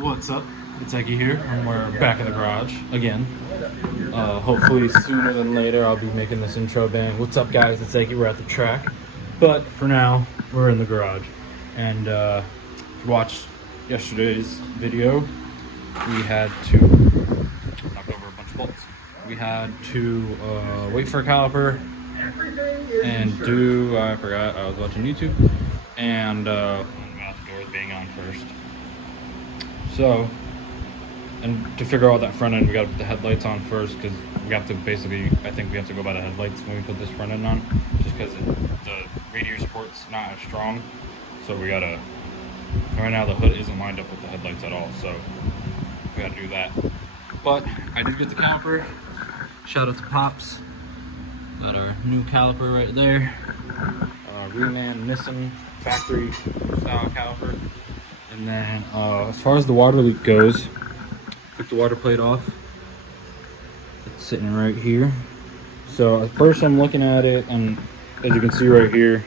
What's up? It's Eggie here, and we're back in the garage again. Hopefully sooner than later I'll be making this intro bang. What's up, guys? It's Eggie. We're at the track, but for now we're in the garage. And if you watched yesterday's video, we had to knock over a bunch of bolts. We had to wait for a caliper and do. I forgot. I was watching YouTube, and the doors being on first. So, and to figure out that front end, we got to put the headlights on first, because we have to basically, I think we have to go by the headlights when we put this front end on, just because the radiator support's not as strong. So we gotta, right now the hood isn't lined up with the headlights at all, so we gotta do that. But I did get the caliper. Shout out to Pops. Got our new caliper right there. Reman Nissan factory style caliper. And then as far as the water leak goes, took the water plate off. It's sitting right here. So at first I'm looking at it, and as you can see right here,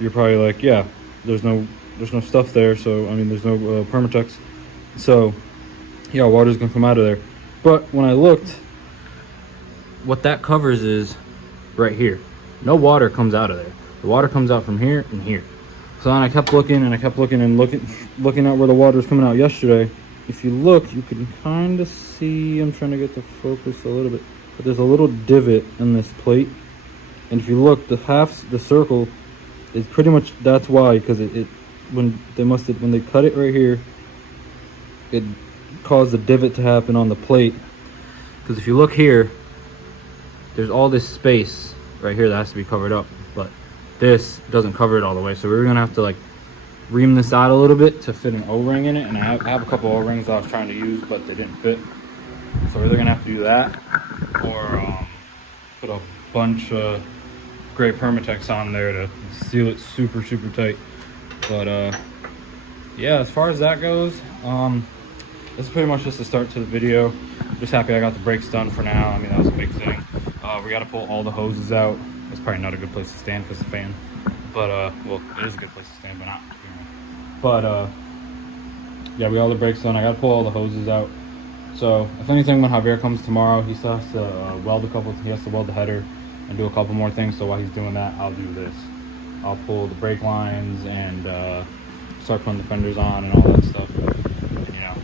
you're probably like, yeah, there's no stuff there. So I mean, there's no Permatex. So yeah, water's gonna come out of there. But when I looked, what that covers is right here. No water comes out of there. The water comes out from here and here. So then I kept looking and looking at where the water was coming out yesterday. If you look, you can kind of see, I'm trying to get the focus a little bit, but there's a little divot in this plate. And if you look, the circle is pretty much, that's why, because when they cut it right here, it caused a divot to happen on the plate. Because if you look here, there's all this space right here that has to be covered up, but this doesn't cover it all the way, so we're gonna have to like ream this out a little bit to fit an O-ring in it. And I have a couple O-rings I was trying to use, but they didn't fit, so we're either gonna have to do that or put a bunch of gray Permatex on there to seal it super tight. But yeah, as far as that goes, this is pretty much just the start to the video. I'm just happy I got the brakes done for now. I mean, that was a big thing. We got to pull all the hoses out. It's probably not a good place to stand because the fan, but well, it is a good place to stand, but not, you know. But yeah, we got all the brakes done. I got to pull all the hoses out. So if anything, when Javier comes tomorrow, he still has to weld he has to weld the header and do a couple more things. So while he's doing that, I'll do this. I'll pull the brake lines and start putting the fenders on and all that stuff. And, you know,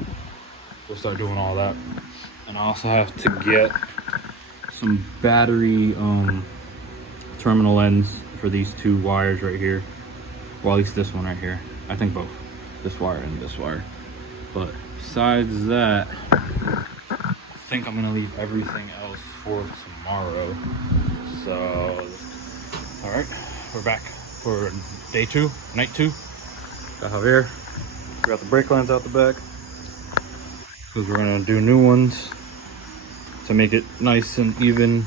we'll start doing all that. And I also have to get some battery terminal ends for these two wires right here. Well, at least this one right here. I think both. This wire and this wire. But besides that, I think I'm gonna leave everything else for tomorrow. So, all right, we're back for day 2, night 2. Got Javier. We got the brake lines out the back, because we're gonna do new ones to make it nice and even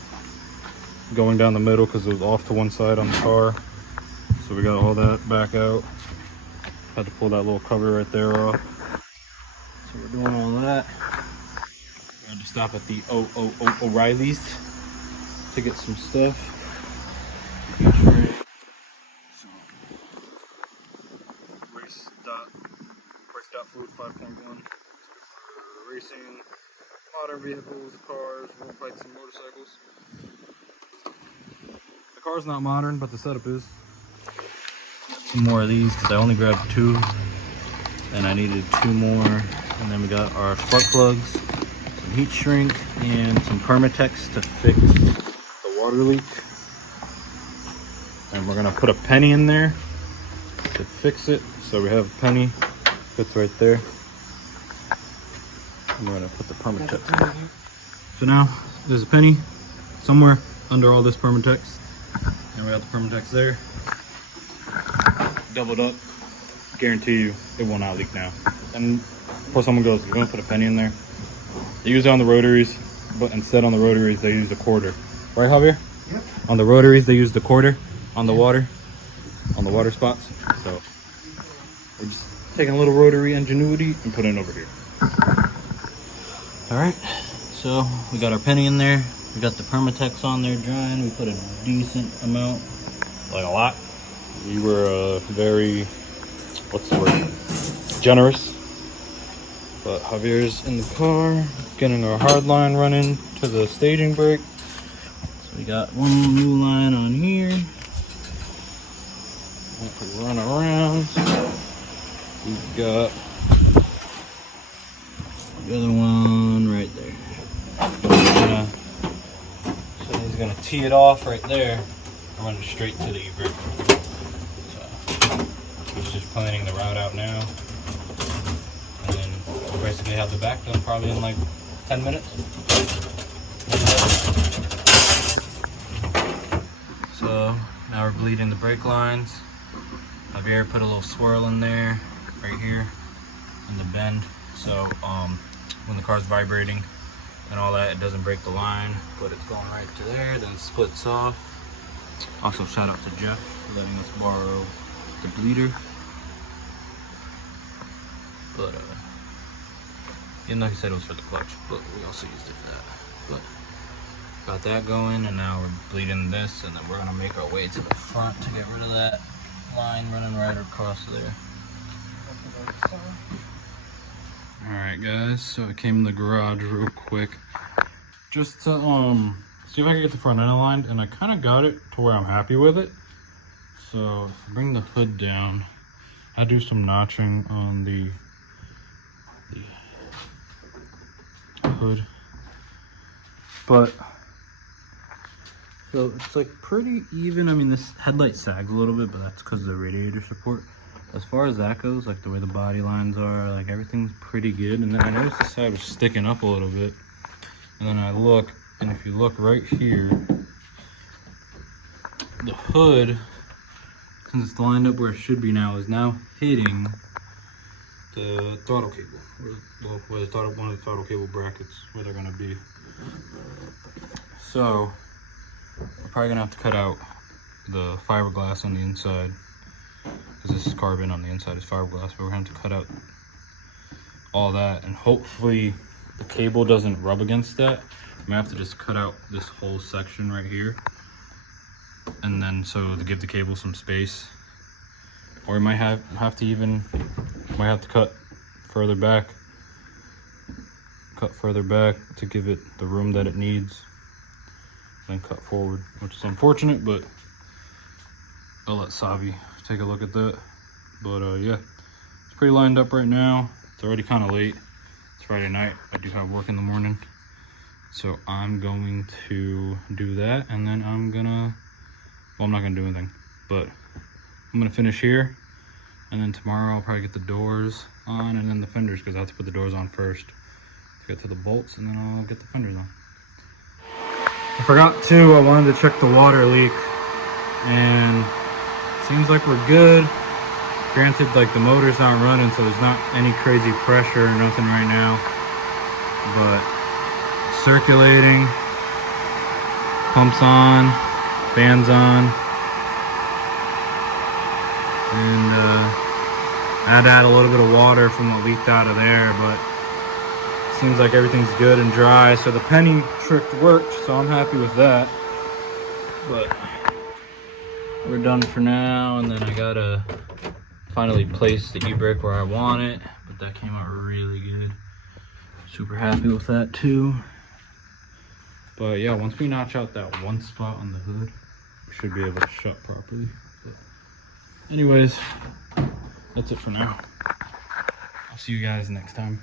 going down the middle, because it was off to one side on the car. So we got all that back out. Had to pull that little cover right there off. So we're doing all that. We had to stop at the O'Reilly's to get some stuff. So brake fluid 5.1 for racing, modern vehicles, cars, road bikes, and motorcycles. The car's not modern, but the setup is. Some more of these, because I only grabbed 2, and I needed 2 more. And then we got our spark plugs, some heat shrink, and some Permatex to fix the water leak. And we're gonna put a penny in there to fix it. So we have a penny, fits right there. And we're gonna put the Permatex in. So now there's a penny somewhere under all this Permatex, and we got the Permatex there, doubled up. Guarantee you it will not leak now. And before someone goes, you're gonna put a penny in there, they use it on the rotaries, but instead on the rotaries they use the quarter, right, Javier? Yep. On the rotaries they use the quarter on the water spots. So we're just taking a little rotary ingenuity and putting it over here. All right, so we got our penny in there. We got the Permatex on there drying. We put a decent amount, like a lot. We were very, what's the word, generous But Javier's in the car, getting our hard line running to the staging brake. So we got one new line on here. If we run around, we've got the other one right there. So he's gonna tee it off right there and run it straight to the e-brake. So he's just planning the route out now. And then we'll basically have the back done probably in like 10 minutes. So now we're bleeding the brake lines. Javier put a little swirl in there, right here, in the bend. So when the car's vibrating and all that, it doesn't break the line, but it's going right to there, then it splits off. Also shout out to Jeff for letting us borrow the bleeder. But even though he said it was for the clutch, but we also used it for that. But got that going, and now we're bleeding this, and then we're gonna make our way to the front to get rid of that line running right across there. Alright guys, so I came in the garage real quick just to see if I can get the front end aligned, and I kind of got it to where I'm happy with it. So bring the hood down. I do some notching on the hood, but so it's like pretty even. I mean, this headlight sags a little bit, but that's because of the radiator support. As far as that goes, like the way the body lines are, like everything's pretty good. And then I noticed the side was sticking up a little bit, and then I look, and if you look right here, the hood, since it's lined up where it should be now, is now hitting the throttle cable, where the throttle, one of the throttle cable brackets where they're gonna be. So we're probably gonna have to cut out the fiberglass on the inside, because this is carbon, on the inside is fiberglass, but we're gonna have to cut out all that, and hopefully the cable doesn't rub against that. I'm gonna have to just cut out this whole section right here, and then so to give the cable some space, or we might have to cut further back to give it the room that it needs, then cut forward, which is unfortunate, but I'll let Xavi take a look at that. But yeah, it's pretty lined up right now. It's already kind of late. It's Friday night. I do have work in the morning, so I'm going to do that, and then I'm not gonna do anything, but I'm gonna finish here, and then tomorrow I'll probably get the doors on and then the fenders, because I have to put the doors on first to get to the bolts, and then I'll get the fenders on. I forgot to, I wanted to check the water leak, and seems like we're good. Granted, like the motor's not running, so there's not any crazy pressure or nothing right now, but circulating, pumps on, fans on, and I had to add a little bit of water from what leaked out of there, but seems like everything's good and dry. So the penny trick worked, so I'm happy with that. But we're done for now, and then I gotta finally place the e-brake where I want it, but that came out really good. Super happy with that too. But yeah, once we notch out that one spot on the hood, we should be able to shut properly. But anyways, that's it for now. I'll see you guys next time.